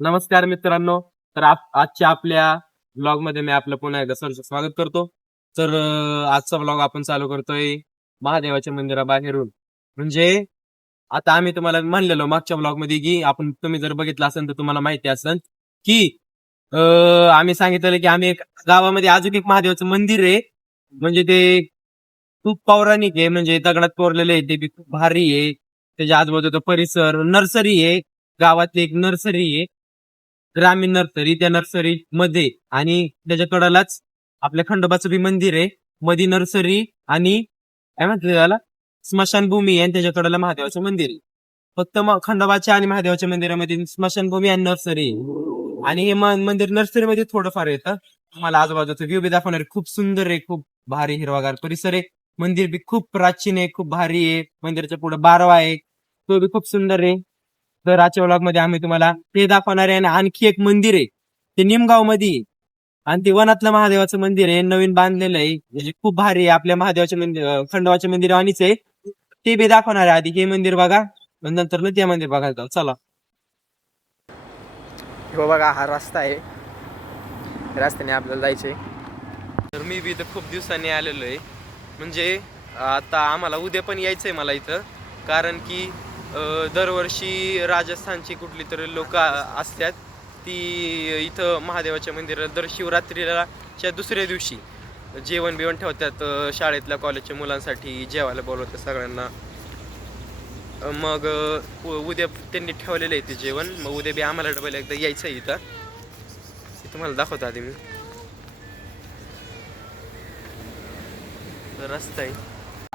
नमस्कार मित्रांनो. तर आजच्या आपल्या ब्लॉग मध्ये मी आपलं पुन्हा एकदा सरचं स्वागत करतो. तर आजचा ब्लॉग आपण चालू करतोय महादेवाच्या मंदिराबाहेरून. म्हणजे आता आम्ही तुम्हाला म्हणलेलो मागच्या ब्लॉग मध्ये की तुम्ही जर बघितलं असेल तर तुम्हाला माहिती असेल की आम्ही सांगितलं की आम्ही एक गावामध्ये अजून एक महादेवाचं मंदिर आहे. म्हणजे ते खूप पौराणिक आहे, म्हणजे दगडात कोरलेलं आहे, ते बी खूप भारी आहे. त्याच्या आजूबाजूचा परिसर नर्सरी आहे, गावातली एक नर्सरी आहे, ग्रामीण नर्सरी. त्या नर्सरी मध्ये आणि त्याच्या कडालाच आपल्या खंडोबाचं बी मंदिर आहे. मधी नर्सरी आणि काय म्हणतात त्याला स्मशानभूमी आहे, आणि त्याच्या कडाला महादेवाचं मंदिर आहे. फक्त खंडोबाच्या आणि महादेवाच्या मंदिरामध्ये स्मशानभूमी आणि नर्सरी आहे. आणि हे मंदिर नर्सरीमध्ये थोडंफार येतं. तुम्हाला आजूबाजूचा व्ह्यू बी दाखवणार आहे. खूप सुंदर आहे, खूप भारी हिरवागार परिसर आहे. मंदिर बी खूप प्राचीन आहे, खूप भारी आहे. मंदिराच्या पुढे बारवा आहे, तो बी खूप सुंदर आहे. तर आजच्या व्लॉग मध्ये आम्ही तुम्हाला ते दाखवणार आहे. आणि आणखी एक मंदिर आहे, ते निमगाव मध्ये, आणि ते वनातलं महादेवाचं मंदिर आहे, नवीन बांधलेलं आहे, म्हणजे खूप भारी आहे. आपल्या महादेवाच्या मंदिर खंडोबाच्या मंदिरावानीच आहे, ते बी दाखवणार आहे. आधी हे मंदिर बघा, नंतर न ते मंदिर बघायला जाऊ. चला. हो बघा, हा रस्ता आहे, रस्त्याने आपल्याला जायचंय. तर मी बी इथं खूप दिवसांनी आलेलो आहे. म्हणजे आता आम्हाला उद्या पण यायचंय मला इथं, कारण की दरवर्षी राजस्थानची कुठली तरी लोक असतात, ती इथं महादेवाच्या मंदिरात दर शिवरात्रीला च्या दुसऱ्या दिवशी जेवण बिवण ठेवतात. शाळेतल्या कॉलेजच्या मुलांसाठी जेवायला बोलवतात सगळ्यांना. मग उद्या त्यांनी ठेवलेलं आहे ते जेवण. मग उद्या बी आम्हाला डबल एकदा यायचं आहे इथं. ते तुम्हाला दाखवतो आधी मी. रस्ता आहे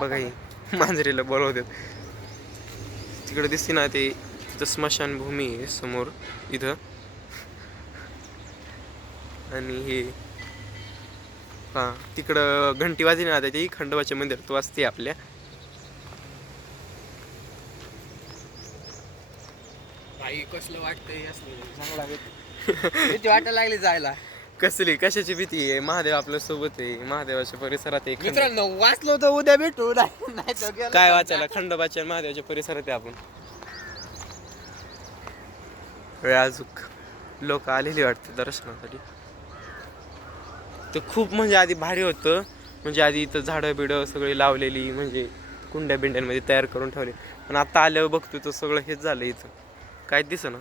बघा, ही मांजरीला बोलवतात. तिकडे दिसते ना, ते तिथं स्मशानभूमी आहे समोर इथं. आणि हे हा तिकडं घंटी वाजली ना, ती खंडोबाच्या मंदिरात वाजते आपल्या. भाई कसलं वाटतंय, चांगला भीती वाटायला लागली जायला. कसली कशाची भीती आहे? महादेव आपल्या सोबत आहे, महादेवाच्या परिसरात आहे. मित्रांनो, वाचलो तर उद्या भेटू, नाही तर काय वाचायला? खंडोबाच्या आणि महादेवाच्या परिसरात आहे आपण. अजूक लोक आलेली वाटते दर्शनासाठी. ते खूप म्हणजे आधी भारी होतं. म्हणजे आधी इथं झाडं बिडं सगळी लावलेली, म्हणजे कुंड्या बिंड्यांमध्ये तयार करून ठेवले. पण आता आल्यावर बघतो तर सगळं हेच झालं, इथं काय दिसेना.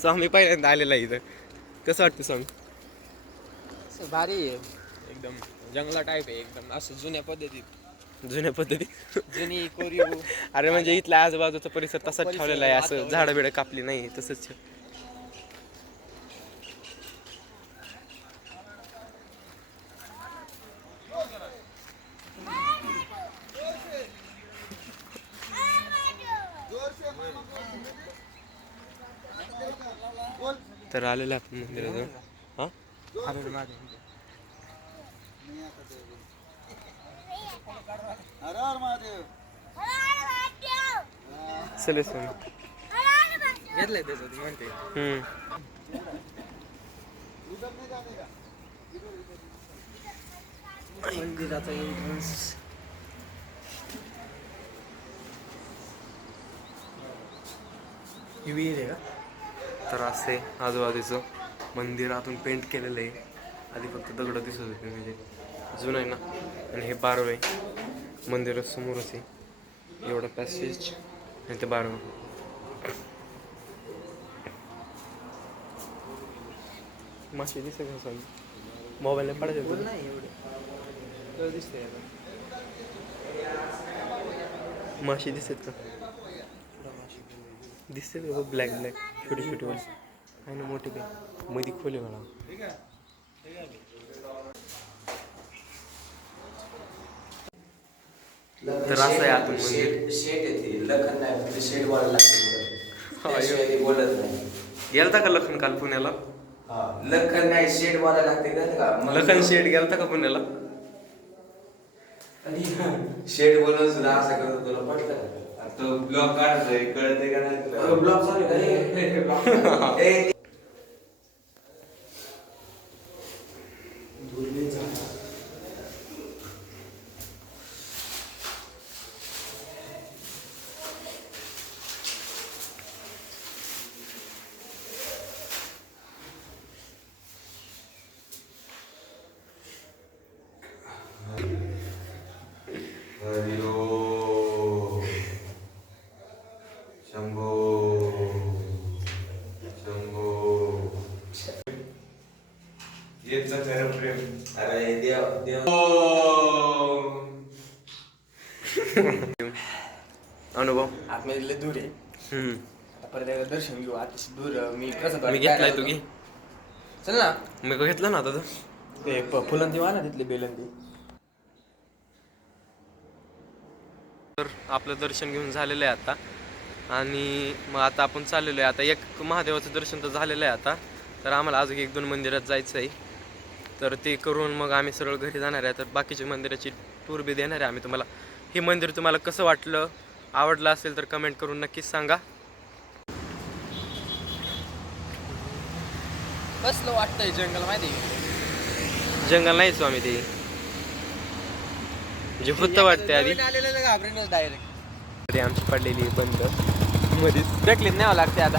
स्वामी पहिल्यांदा आलेला इथं. कसं वाटतं स्वामी? भारी आहे, एकदम जंगला टाईप आहे, एकदम असं जुन्या पद्धती जुनी कोरीव. अरे म्हणजे इथला आजूबाजूचा परिसर तसाच ठेवलेला आहे, असं झाडं बिडं कापली नाही, तसंच. तर आलेलं आपण मंदिराजवळ. हा चले स्वामी. घेतलंय त्याचं ते म्हणते. मंदिराचा एंट्रन्स. ही विहीर आहे का? तर असे आजूबाजूचं मंदिर आतून पेंट केलेलं आहे. आधी फक्त दगड दिसत होते, म्हणजे जुनं आहे ना. आणि हे बारव आहे, मंदिरासमोरच आहे. एवढं पॅसेज आणि ते बारव. माशी दिसत का सांग? मोबाईलने पडायचं नाही एवढे दिसतंय आता. माशी दिसत का? दिसते का? ब्लॅक ब्लॅक छोटी छोटी वाली आहे ना, मोठी काय मध्ये खोले मला. तर असं आहे आतून मंदिर. शेट येते लखन नाही, फक्त शेड वाढ लागते, बोलत नाही. गेलता का लखन काल पुण्याला? हा, लखन नाही, शेड वाढ लागते का? लखन शेठ गेलता का पुण्याला? शेड बोलून सुद्धा असं करतो, तुला पटलं का? तो ब्लॉग काढतोय कळतंय का नाही ब्लॉग चालू आहे. शंभो शंभो येत खरं प्रेम. अरे देव देव अनुभव आतमध्ये दूर आहे. परत एकदा दर्शन घेऊ. आता दूर मी कसं मी घेतलाय तू घे. चल ना. मी घेतलं ना आता ते फुलंती वाला तिथले बेलंती. तर आपलं दर्शन घेऊन झालेलं आहे आता आणि मग आता आपण चाललेलो आहे. आता एक महादेवाचं दर्शन तर झालेलं आहे आता. तर आम्हाला अजून 1-2 मंदिरात जायचं आहे. तर ते करून मग आम्ही सरळ घरी जाणार आहे. तर बाकीच्या मंदिराची टूर बी देणार आहे आम्ही तुम्हाला. हे मंदिर तुम्हाला कसं वाटलं, आवडलं असेल तर कमेंट करून नक्कीच सांगा. कसलं वाटतंय जंगल माहिती आहे? जंगल नाहीच आम्ही ते जे होतं वाटतंय आधी. आलेलं घाबरेल डायरेक्ट. आमची पडलेली आहे बंद मध्येच, ढकलीत न्यावं लागते आता.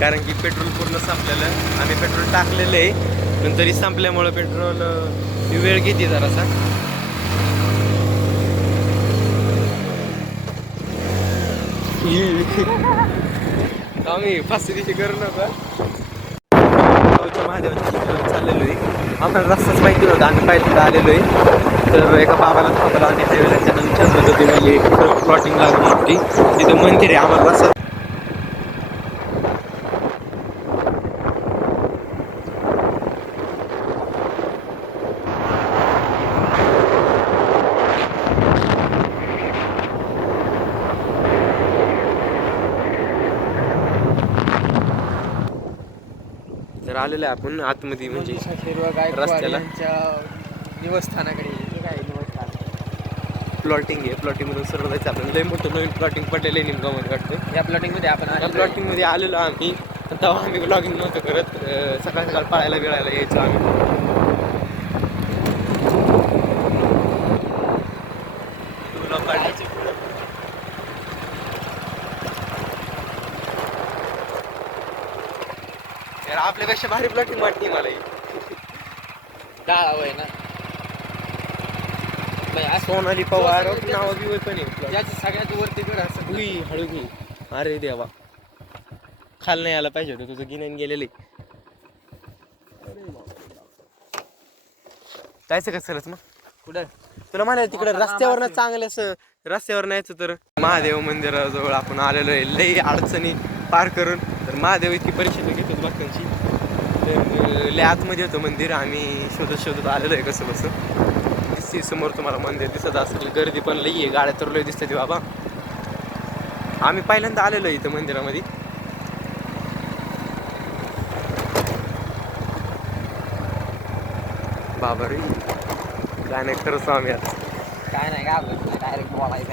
कारण की पेट्रोल पूर्ण संपलेलं. आम्ही पेट्रोल टाकलेलं आहे पण तरी संपल्यामुळं पेट्रोल वेळ घेते जरासा. आम्ही फाशी करू नका. महादेवाच्या मंदिरात चाललेलो आहे. आम्हाला रस्ताच माहिती नव्हता. आम्ही पाहिजे आलेलो आहे. तर एका बाबाला थांबला आणि त्यावेळेला त्यांना विचारलं होतं म्हणजे प्लॉटिंग लागली होती तिथं मंदिर आहे. आम्हाला रस्ता तर आलेलं आहे आपण आतमध्ये म्हणजे रस्त्याला. निवस्थानाकडे काय निवस्थान प्लॉटिंग आहे. प्लॉटिंग मधून सरळ जायचं आपण. लय मोठं नवीन प्लॉटिंग पडलेलं आहे निमगावमध्ये वाटतं. या प्लॉटिंग मध्ये आपण या प्लॉटिंग मध्ये आलेलो आम्ही. तेव्हा आम्ही ब्लॉगिंग नव्हतं करत. सकाळ सकाळ पाळायला बिळायला यायचो आम्ही. यार आपल्यापेक्षा भारी प्लॉटिंग वाटते मला ही. डाळ हवंय ना. सोनाली पवार नाव बी पण आहे. याची सगळ्यात वरती घर असं हुई हळू घे. अरे देवा खाल नाही आला पाहिजे होतं. तुझं गिन्यान गेलेले. जायचं का सरच मग कुठं तुला म्हणाल तिकडे रस्त्यावर चांगलं असं रस्त्यावर न्यायचं. तर महादेव मंदिराजवळ आपण आलेलो आहे लई अडचणी पार करून. तर महादेव इतकी परिस्थिती घेतो भक्तांची. तर लय आतमध्ये होतं मंदिर. आम्ही शोधत आलेलो आहे कसं दिसते समोर तुम्हाला मंदिर दिसत असेल. गर्दी पण लई आहे. गाड्या तर लई दिसतात बाबा. आम्ही पहिल्यांदा आलेलो आहे इथं मंदिरामध्ये. बाबा रे काय नाही खरंच आम्ही आता. काय नाही का डायरेक्ट बोलायचं.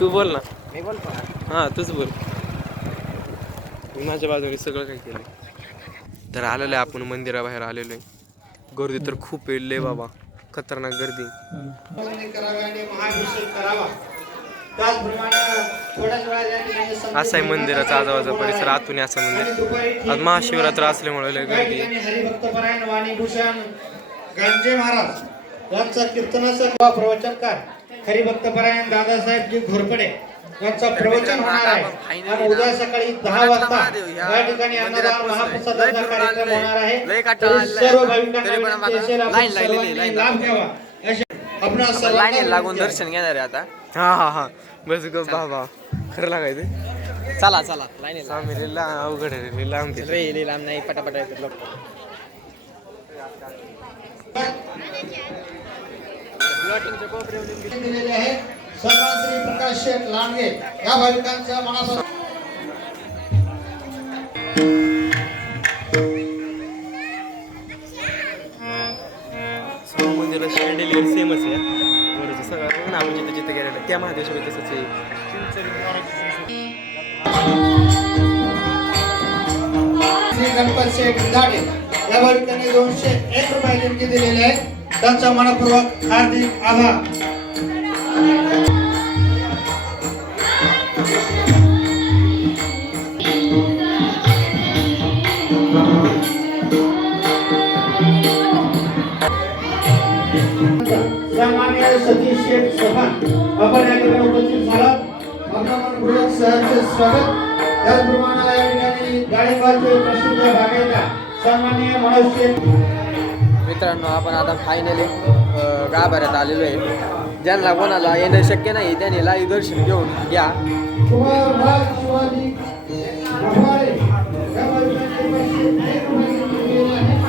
तू बोल ना. मी बोलतो ना. हां तूच बोल. मी माझ्या बाजूने सगळं काही केलं. तर आलेलो आहे आपण मंदिराबाहेर आलेलो आहे. गर्दी तर खूप येईल बाबा. खतरनाक गर्दी. असा आहे मंदिराचा आजूबाजूचा परिसर. आतून असं मंदिर. आज महाशिवरात्र असल्यामुळे लय गर्दी. हरिभक्तपरायण वाणीभूषण गांजे महाराज यांचा कीर्तनाचा प्रवचनकार हरिभक्तपरायण दादासाहेबजी घोरपडे यांचा प्रवचन होणार आहे. आणि उद्या सकाळी 10 वाजता या ठिकाणी अन्नदान महाप्रसादाचा कार्यक्रम होणार आहे. तरी सर्व भाविकांना विनंती असेल आपण सर्वांनी लाभ घ्यावा अशी आपण सर्वांना लागून दर्शन घेणार आहे आता. हा बस ग बाबा खरं लागायचं. चला लाईन स्वामी अवघड आहे. लांब रे लांब नाही पटापट येतात लोक. दिलेले आहे सन्मान श्री प्रकाश शेठ लांडगे या भाविकांच्या मनापासून मंदिरात डिलिव्हरी सेमच आहे. बरोबर सगळं आपण जिथं गेलेलं त्या महादेवाच्या तसंच आहे. गणपत शेठ दाडे या भाविकांनी 201 रुपये देणगी दिलेले आहे. त्यांचा मनपूर्वक हार्दिक आभार. सन्माननीय सतीश शेठ चव्हाण आपण या ठिकाणी उपस्थित झालात. आपलं मनपूर्वक सहर्ष स्वागत. त्याचप्रमाणे या ठिकाणी गाडीवाचे प्रसिद्ध बागायतदार सन्माननीय मनोज शेठ. मित्रांनो, आपण आता फायनली गाभाऱ्यात आलेलो आहे. ज्यांना कोणाला येणं शक्य नाही त्यांनी लाईव्ह दर्शन घेऊन घ्या. कुमार भाग शिवाजी रबाळे या भाविकांनी 201 रुपये देणगी दिलेली आहे.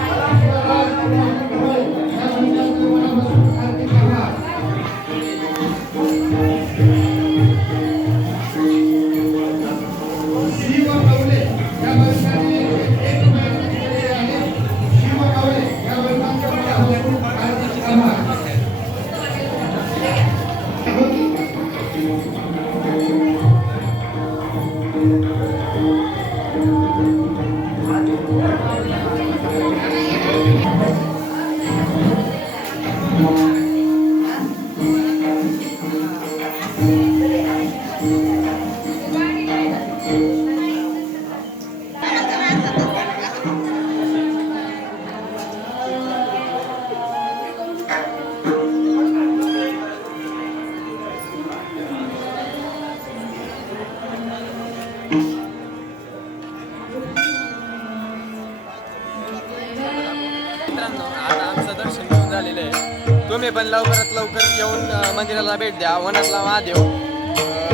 मित्रांनो, आता आमचं दर्शन घेऊन झालेलं आहे. तुम्ही पण लवकरात लवकर येऊन मंदिराला भेट द्या. वनातला महादेव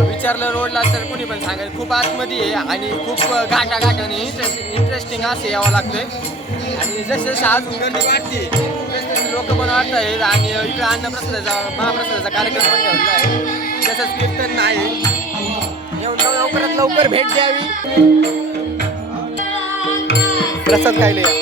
विचारलं रोडला तर कुणी पण सांगेल. खूप आतमध्ये आहे आणि खूप घाटाघाटाने इंटरेस्टिंग असे यावं लागतंय. आणि जसं जसं अजून गर्दी वाढते लोक पण वाढत आहेत. आणि इकडं अन्नप्रसादाचा महाप्रसादाचा कार्यक्रम पण ठेवलेला आहे. तसंच कीर्तन आहे. येऊन लवकरात लवकर भेट द्यावी. प्रसाद खायला या.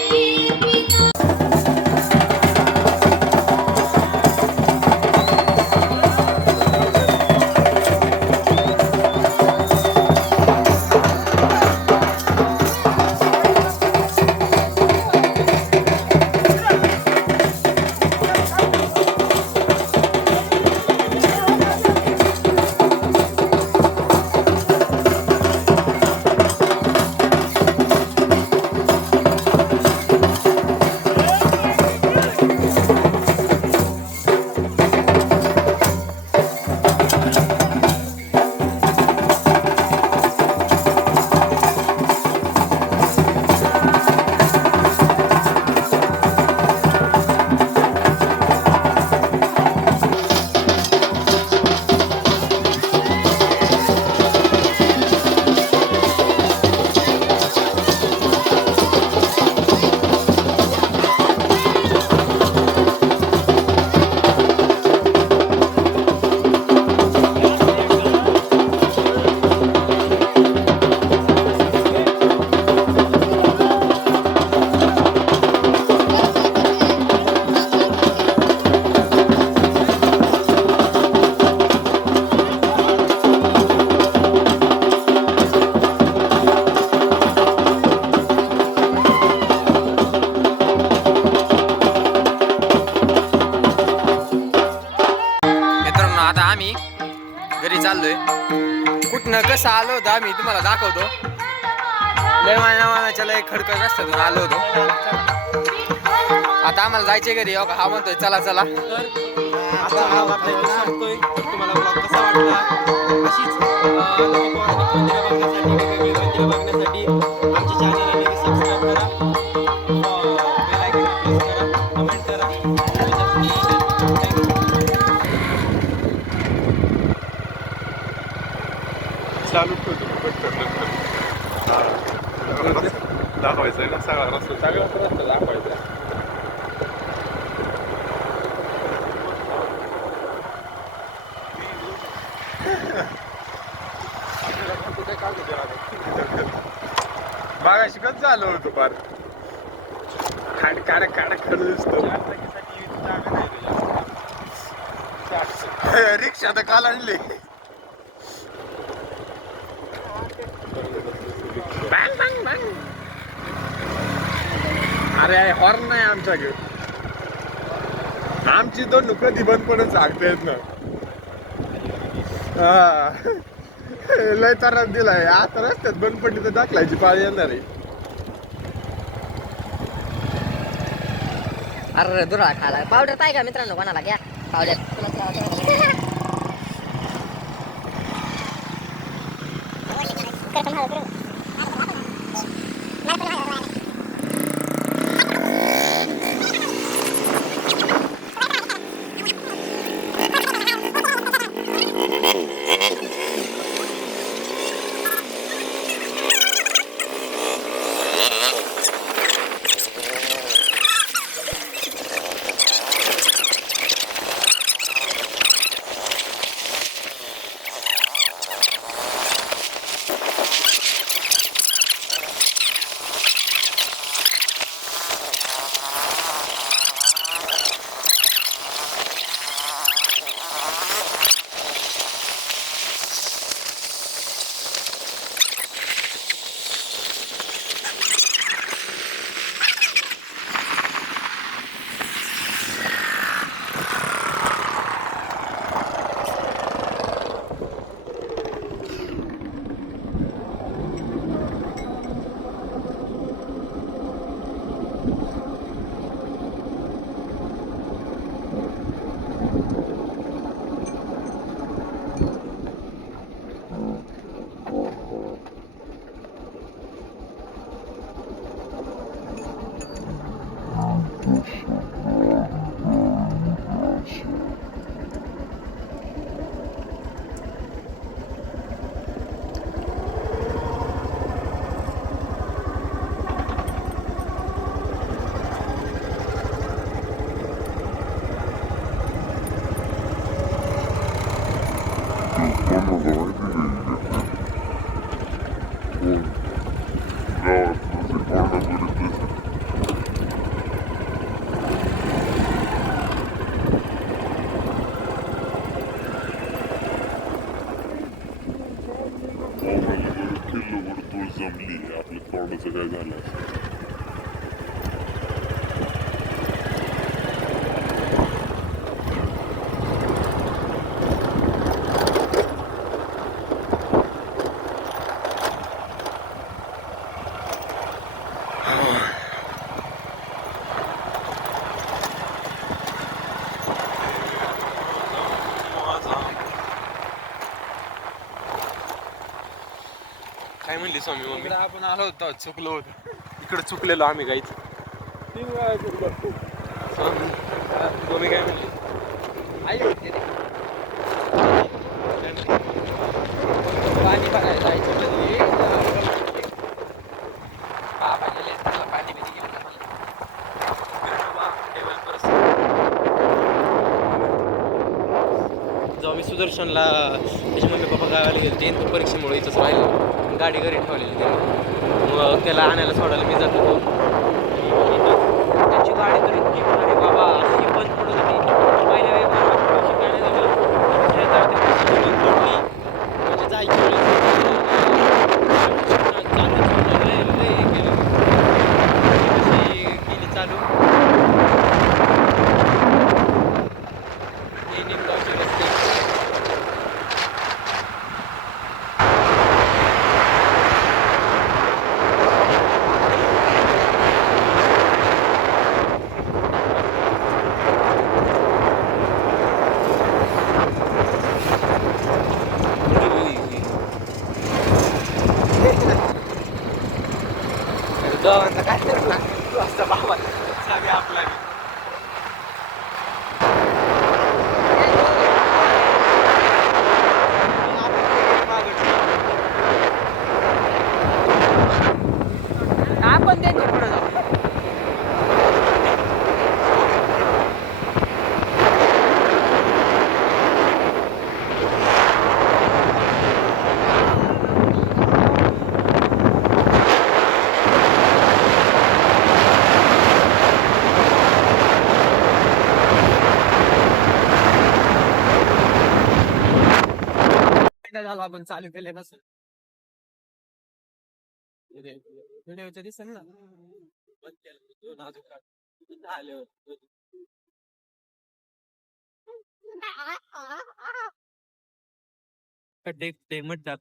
घरी चाललोय. कुठनं कसं आलो होतो आम्ही तुम्हाला दाखवतो. लय मानाच्या लय खडखड रस्त्यातून आलो होतो. आता आम्हाला जायचे घरी. हा म्हणतोय चला चला. आता हा वाटतोय तुम्हाला ब्लॉग कसा वाटला. अशीच मंदिरं बघण्यासाठी आमच्या चॅनलला सबस्क्राईब करा, बेल आयकॉन प्रेस करा, कमेंट करा. चालू ठेवतो दाखवायचं आहे ना सगळा रस्ता दाखवायचा आहे. मागाशी कसं झालं होतं फार खाड खड दिसतो. रिक्षा तर काल आणली. Bang bang bang. अरे हॉर्न नाही आमच्याकडे. आमची दोन कधी बंद पडून सांगता येत ना. हा लय त्रास दिलाय. आता रस्त्यात बंद पडली तर दाखलायची पाळी येणार आहे. अरे दुरा खाला पावडर पाहिजे का मित्रांनो कोणाला घ्या पावडर जमली आपल्या तोंडाचं काय झालं असं. काय म्हणली स्वामी मम्मी? आपण आलो होतो चुकलो होतो इकडे चुकलेलो आम्ही काहीच. स्वामी मम्मी काय म्हणली? आई होते पाणी बघायला जायचं म्हणजे पाणी बिनी घेऊन जेव्हा मी सुदर्शनला त्याची मम्मी पप्पा गावाला गेले ते परीक्षेमुळे इथंच राहिलं. गाडी घरी ठेवलेली त्यांनी. मग त्याला आणायला सोडायला मी जात होतो. त्याची गाडी तर इतकी भारी बाबा अशी बंद पडत होती. पहिल्या वेळी शिकायला गेलो म्हणजे जायची गेली चालू हे निमगावचे रस्ते. दोघांचा काय करणार असं बाबा चावी आपला आपण त्यांच्या पुढे जाऊ. झालं आपण चालू केले नसेल व्हिडिओचं दिसेल ना. बंद केलं. दोन अजून काढ. झालं. खड्डे ते म्हणतात.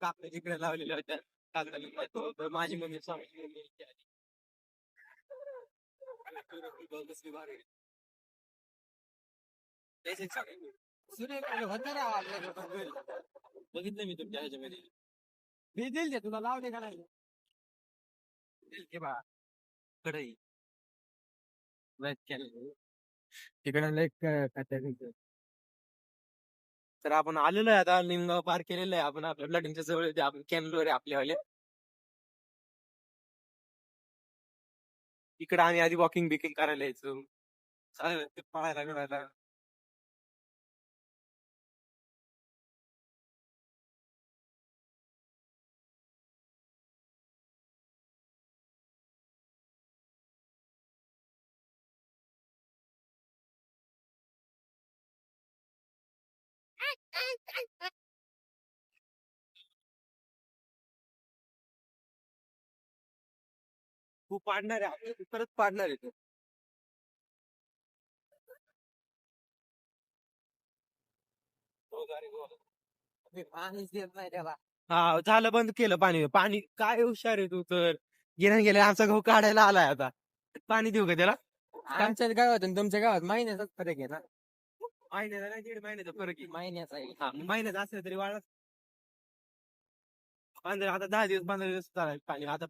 काकडे जिकडे लावलेल्या होत्या कागदाला माझी मम्मी सांगितली कसली भारी आहे. त्याच्यात सांगितलं. बघितलं मी तुमच्या ह्याच्यामध्ये मी दिल तुला लावले का नाही दिल की बा कढई तिकडे तर आपण आलेलो आहे आता लिंगाव पार केलेलं आहे आपण आपल्या ब्लडिंगच्या जवळ आहे, आपण कॅमेरे आपल्यावाले इकडे आम्ही आधी वॉकिंग बिकिंग करायला यायचो चालेल ते पळायला मिळायला खूप पाडणार आहे आपण परत पाडणार आहे तो. हा झालं बंद केलं पाणी पाणी काय हुशार आहे तू तर गेल्या गेल्या आमचा गहू काढायला आलाय आता पाणी देऊ का त्याला आमच्या गावात आणि तुमच्या गावात महिन्याचाच फरक आहे ना. महिन्याचा नाही 1.5 महिन्याचा फरक आहे महिन्याचा आहे. हा महिन्याचा असलं तरी वाढ 15 आता 10 दिवस 15 दिवस चालाय पाणी आता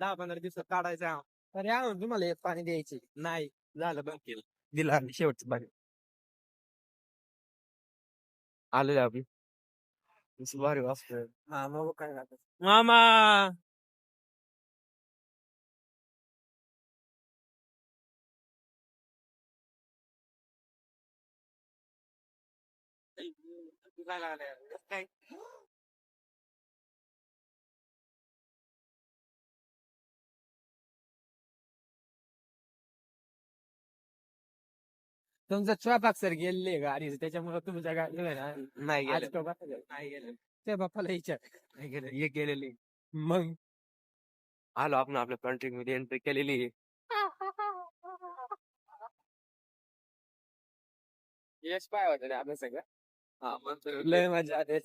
10-15 दिवसात काढायचं आहे. तर या ना, तुम्हाला एक पाणी द्यायचे. नाही झालं बंद केलं दिला आम्ही शेवटचं पाणी आलेलं आपण भारी वाजतोय हा मग काय झालं. मामा काय तुमचं स्वयंपाक सर गेले गाडी त्याच्यामुळे तुमच्या गाडी नाही आज गेलं तो नाही गेलं त्या बाप्पाला विचार. नाही गेलं हे गेलेली मग आलो आपण आपल्या कंट्री मध्ये एंट्री केलेली आहे. यश पाय होतं रे आपलं सगळं. हा मग लय मजा आली.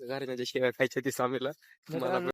घरी म्हणजे शेव्या खायच्या ती स्वामीला मला